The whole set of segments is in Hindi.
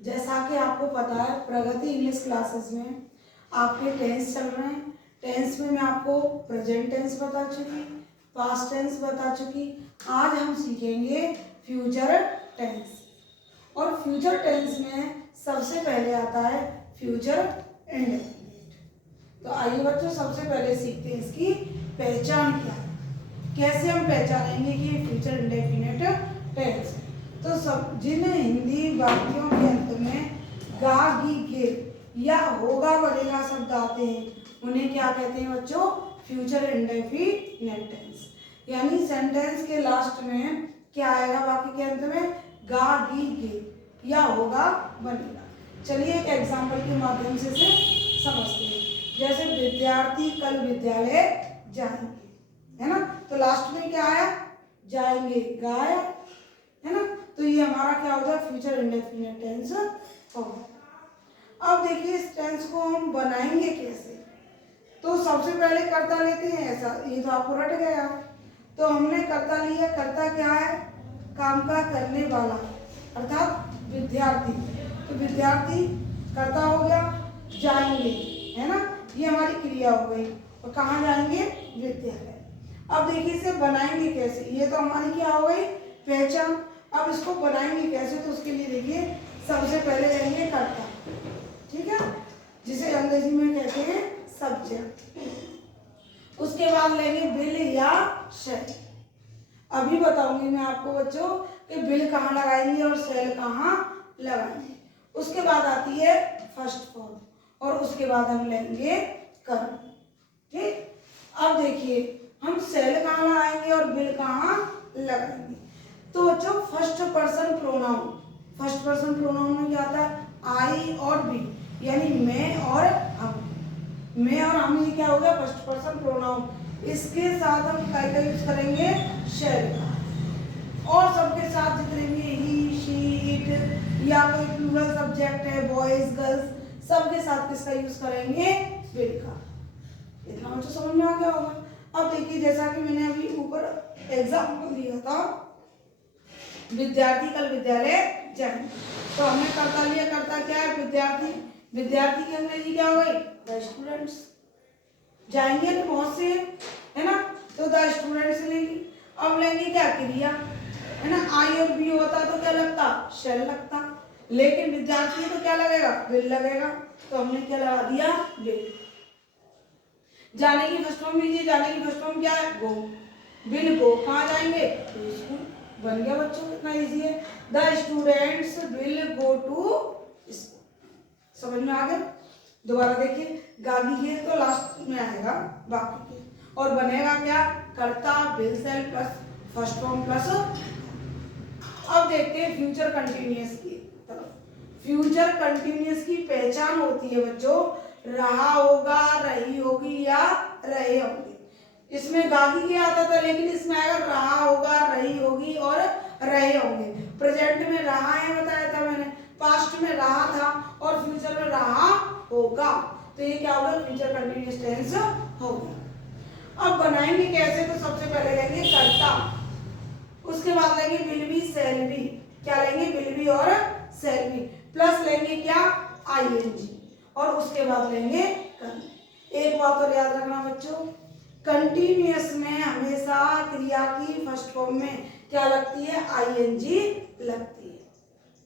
जैसा कि आपको पता है प्रगति इंग्लिश क्लासेस में आपके टेंस चल रहे हैं। टेंस में मैं आपको प्रेजेंट टेंस बता चुकी, पास्ट टेंस बता चुकी। आज हम सीखेंगे फ्यूचर टेंस। और फ्यूचर टेंस में सबसे पहले आता है फ्यूचर इंडेफिनिट। तो आइए बच्चों सबसे पहले सीखते हैं इसकी पहचान क्या है, कैसे हम पहचानेंगे कि फ्यूचर इंडेफिनिट टेंस। तो सब जिन हिंदी वाक्यों के अंत में गा गी गे या होगा बनेगा शब्द आते हैं उन्हें क्या कहते हैं बच्चों? Future indefinite tense. यानी सेंटेंस के लास्ट में क्या आएगा वाक्य के अंत में? गा गी गे या होगा बनेगा। चलिए एक एग्जाम्पल के माध्यम से समझते हैं। जैसे विद्यार्थी कल विद्यालय जाएंगे, है ना? तो लास्ट में क्या आया? जाएंगे, गाया, है ना? तो ये हमारा क्या हो जाए? फ्यूचर इंडेफिनिट टेंस होगा। अब देखिए इस टेंस को हम बनाएंगे कैसे। तो सबसे पहले कर्ता लेते हैं, ऐसा ये तो आपको रट गया। तो हमने कर्ता लिया। कर्ता क्या है? काम का करने वाला अर्थात विद्यार्थी। तो विद्यार्थी कर्ता हो गया। जाएंगे, है ना? ये हमारी क्रिया हो गई। और कहाँ जाएंगे? विद्यालय। अब देखिए इसे बनाएंगे कैसे। ये तो हमारी क्या हो गई? पहचान। अब इसको बनाएंगे कैसे? तो उसके लिए देखिए सबसे पहले लेंगे कर्ता, ठीक है, जिसे अंग्रेजी में कहते हैं सब्जेक्ट। उसके बाद लेंगे विल या शैल। अभी बताऊंगी मैं आपको बच्चों कि विल कहाँ लगाएंगे और शैल कहाँ लगाएंगे। उसके बाद आती है फर्स्ट फॉर्म और उसके बाद हम लेंगे कर्म, ठीक। अब देखिए हम शैल कहाँ लगाएंगे और विल कहाँ लगाएंगे। तो बच्चों first person pronoun, first person pronoun में क्या आता है? आई और बी, यानी मैं और हम। मैं और हम ये क्या हो गया? First person pronoun. इसके साथ हम क्या का यूज करेंगे? शैल का। और सबके साथ जितने भी ही, शी, इट या कोई प्लूरल सब्जेक्ट है, बॉयज, गर्ल्स, सबके साथ किसका यूज करेंगे? विल का। इतना मुझे समझ में आ गया होगा। अब देखिए जैसा कि मैंने अभी ऊपर एग्जाम्पल दिया था, विद्यार्थी कल विद्यालय जाएंगे। तो हमने कर्ता लिया। कर्ता क्या है? विद्यार्थी। विद्यार्थी की अंग्रेजी क्या हो गई? The students. जाएंगे तो बहुत से है ना, तो द स्टूडेंट्स लेंगे। अब लेंगे क्या? क्रिया, है ना? आई और बी होता तो क्या लगता? शैल लगता। लेकिन विद्यार्थी है तो क्या लगेगा? विल लगेगा। तो हमने क्या लगा दिया? विल। जाने की फर्स्ट फॉर्म लीजिए। जाने की फर्स्ट फॉर्म क्या है? गो। Will go. कहाँ जाएंगे? To school. बन गया बच्चों, कितना इजी है। The students will go to school. समझ में आ गया? दोबारा देखिए, गागी है तो लास्ट में आएगा बाकी के। और बनेगा क्या? कर्ता will shell plus first form plus. अब देखते हैं फ्यूचर कंटिन्यूअस की तरफ। फ्यूचर कंटिन्यूअस की पहचान होती है बच्चों, रहा होगा, रही होगी या रहे होंगे। इसमें गागी क्या आता था, लेकिन इसमें आएगा रहा होगा, रही होगी और रहे होंगे। प्रेजेंट में रहा है बताया था मैंने, पास्ट में रहा था और फ्यूचर में रहा होगा। तो ये क्या होगा? फ्यूचर कंटिन्यूअस टेंस होगा। अब बनाएंगे कैसे? तो सबसे पहले लेंगे कर्ता, उसके बाद लेंगे विल बी, शैल बी। क्या लेंगे? विल बी और शैल बी। प्लस लेंगे क्या? आईएनजी। और उसके बाद लेंगे कर्म। एक बात और याद रखना बच्चों, कंटिन्यूअस में हमेशा क्रिया की फर्स्ट फॉर्म में क्या लगती है? आईएनजी लगती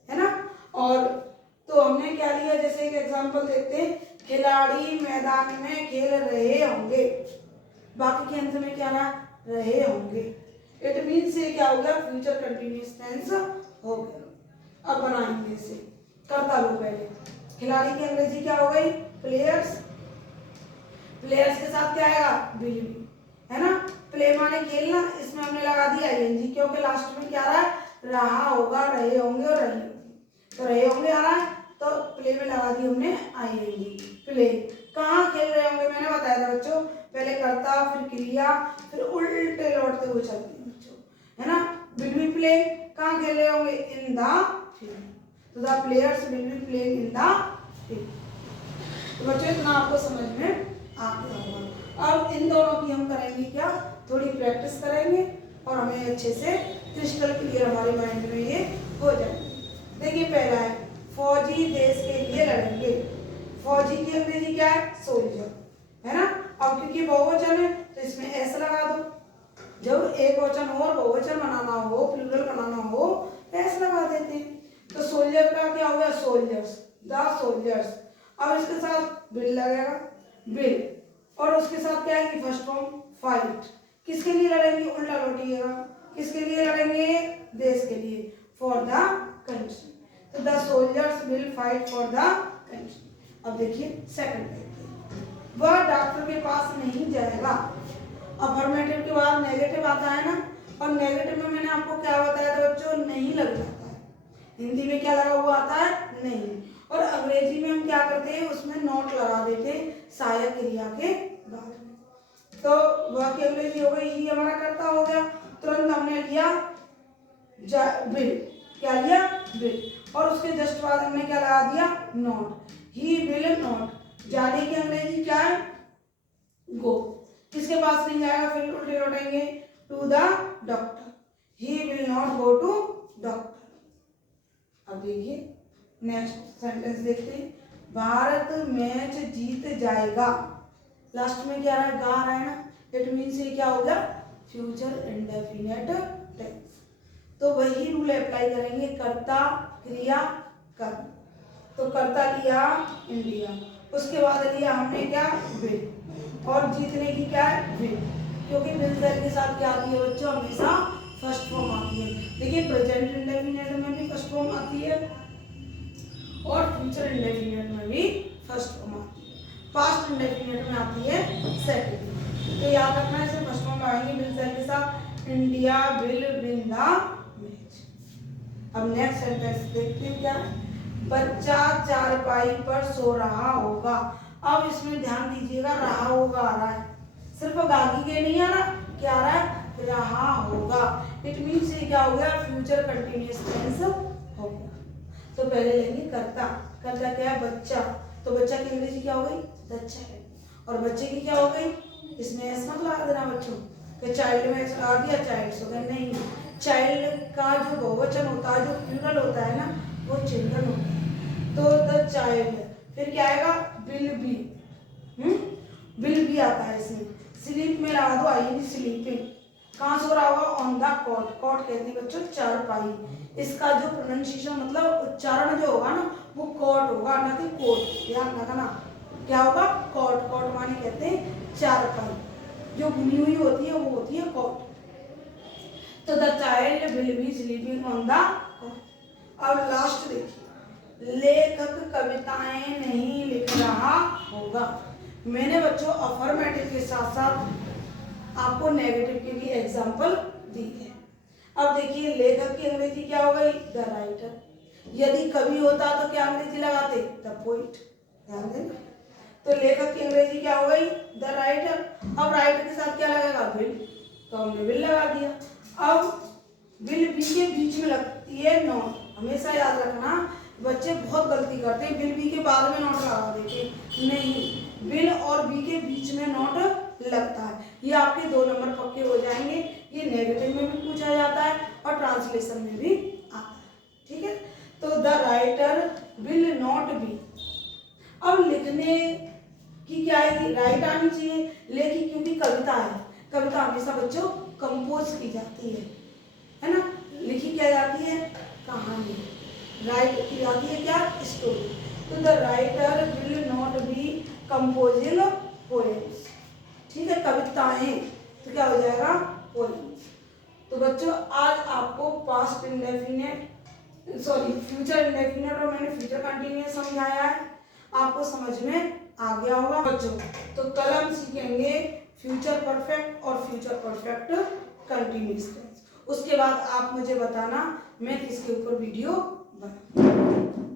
है ना? और तो हमने क्या लिया, जैसे एक एग्जांपल देखते हैं, खिलाड़ी मैदान में खेल रहे होंगे। बाकी के अंत में क्या रहा? रहे होंगे। इट मीन से क्या हो गया? फ्यूचर कंटिन्यूअस टेंस हो गया। अब बनाएंगे इसे। कर्ता लो पहले। खिलाड़ी की अंग्रेजी क्या हो गई? प्लेयर्स। प्लेयर्स के साथ क्या आएगा? विल बी, है ना? प्ले माने खेलना, इसमें हमने लगा दिया आईएनजी, क्योंकि लास्ट में क्या रहा है? रहा होगा, रहे होंगे और रही होगी। तो रहे होंगे आ रहा है तो प्ले में लगा दी हमने आईएनजी। प्ले। कहाँ खेल रहे होंगे मैंने बताया था बच्चों, पहले कर्ता फिर क्रिया फिर उल्टे लौटते हुए चलते हैं बच्चों, है ना? Will be play. कहाँ खेल रहे होंगे? In the field. तो the players will be playing in the field. तो बच्चों इतना आपको समझ में आ गया होगा। अब इन दोनों की हम करेंगे क्या? थोड़ी प्रैक्टिस करेंगे और हमें अच्छे से क्रिस्टल क्लियर हमारे माइंड में ये हो जाएगी। देखिए पहला है फौजी देश के लिए लड़ेंगे। फौजी की अंग्रेजी क्या है? सोल्जर, है ना। अब क्योंकि बहुवचन है तो इसमें एस लगा दो। जब एक वचन और बहुवचन बनाना हो, प्लूरल बनाना हो तो एस लगा देते हैं। तो सोल्जर का क्या हो गया? Soldiers, the soldiers. अब इसके साथ बिल लगेगा, बिल, और उसके साथ क्या है कि फर्स्ट फॉर्म फाइट। किसके लिए लड़ेंगे? उल्टा लौटिएगा, किसके लिए लड़ेंगे? देश के लिए, फॉर द कंट्री। तो the soldiers will fight for the country. अब देखिए सेकंड देखते हैं, वह डॉक्टर के पास नहीं जाएगा। अफर्मेटिव के बाद नेगेटिव आता है ना, और नेगेटिव में मैंने आपको क्या बताया था बच्चों? नहीं लग जाता है। हिंदी में क्या लगा हुआ आता है? नहीं। और अंग्रेजी में हम क्या करते हैं? उसमें नोट लगा देते हैं सहायक क्रिया के बाद में। तो वह की अंग्रेजी हो गई, ही हमारा कर्ता हो गया। तुरंत हमने लिया बिल, क्या लिया? बिल, और उसके जस्ट बाद हमने क्या लगा दिया? नॉट। He will not. जाने की अंग्रेजी क्या है? गो। किसके पास नहीं जाएगा? फिर उल्टे लौटेंगे, to the doctor. He will not go to doctor. अब देखिए नेक्स्ट सेंटेंस देखते हैं, भारत मैच जीत जाएगा। लास्ट में क्या रहा? गा रहा है ना, इट मीन्स ये क्या हो गया? Future indefinite tense. तो वही रूल अप्लाई करेंगे, कर्ता क्रिया कर्म। तो कर्ता लिया इंडिया, उसके बाद लिया हमने क्या? विल, और जीतने की क्या है? विल, क्योंकि विल के साथ क्या आती है बच्चों? हमेशा फर्स्ट फॉर्म आती है। देखिए प्रेजेंट इंडेफिनिट में भी फर्स्ट फॉर्म आती है और फ्यूचर इंडेफिनिट में भी फर्स्ट फॉर्म आती है। पास्ट इंडेफिनिट में आती है सेकंड। तो याद रखना है, इसे फर्स्ट फॉर्म लगाएंगे विल के साथ, India will win the match. अब नेक्स्ट सेंटेंस देखते हैं क्या है, बच्चा चारपाई पर सो रहा होगा। अब इसमें ध्यान दीजिएगा, रहा होगा आ रहा है, सिर्फ गागी के नहीं आ रहा, क्या आ रहा है? रहा होगा। इट मीन्स ये क्या हो गया? फ्यूचर कंटिन्यूअस टेंस हो गया। तो पहले लेंगे कर्ता। कर्ता क्या है? बच्चा। तो बच्चा की अंग्रेजी क्या हो गई? The child. और बच्चे की क्या हो गई? इसमें एस मत लगा देना बच्चों, तो चाइल्ड में एस लगा दिया, चाइल्ड हो गया। नहीं, चाइल्ड का जो बहुवचन होता है, जो प्लूरल होता है ना, वो चिल्ड्रन होता है। तो द चाइल्ड, फिर क्या आएगा? Will be. विल बी आता है इसमें। स्लीप में लगा दो आई, स्लीपिंग। कहाँ सो रहा होगा? On the cot. कॉट कहते हैं बच्चों चारपाई। इसका जो प्रोनाउंसिएशन मतलब उच्चारण जो होगा ना, वो कॉट होगा, ना कि कोट। ध्यान रखना, क्या होगा? कॉट। कॉट माने कहते हैं चारपाई, जो बुनी हुई होती है वो होती है कॉट। तो the child will be sleeping on the cot. अब लास्ट देखिए, लेखक कविताएं नहीं लिख रहा होगा। मैंने बच्चों अफर्मेटिव के साथ साथ आपको नेगेटिव के भी एग्जाम्पल दी है। अब देखिए लेखक की अंग्रेजी क्या हो गई? The writer. यदि कवि होता तो क्या अंग्रेजी लगाते? The poet. ध्यान देना। तो लेखक की अंग्रेजी क्या हो गई? The writer. अब राइटर के साथ क्या लगेगा? विल, तो हमने विल लगा दिया। अब विल बी के बीच में लगती है नॉट। हमेशा याद रखना, बच्चे बहुत गलती करते हैं, विल बी के बाद में नॉट लगा देते। नहीं, विल और बी के बीच में नॉट लगता है। ये आपके 2 नंबर पक्के हो जाएंगे। ये नेगेटिव में भी पूछा जाता है और ट्रांसलेशन में भी आता है। ठीक है, तो the writer will not be. अब लिखने की क्या है? राइट आनी चाहिए, लेकिन क्योंकि कविता है, कविता हमेशा बच्चों कंपोज की जाती है ना, लिखी क्या जाती है? कहानी। राइट की जाती है क्या? स्टोरी। तो the writer will not be composing poems. ठीक है, कविताएं, तो क्या हो जाएगा? पोएम्स। तो बच्चों आज आपको पास्ट इंडेफिनिट, फ्यूचर इंडेफिनिट और मैंने फ्यूचर कंटिन्यूअस समझाया है, आपको समझ में आ गया होगा बच्चों। तो कल हम सीखेंगे फ्यूचर परफेक्ट और फ्यूचर परफेक्ट कंटिन्यूअस टेंस। उसके बाद आप मुझे बताना मैं किसके ऊपर वीडियो बनाऊं।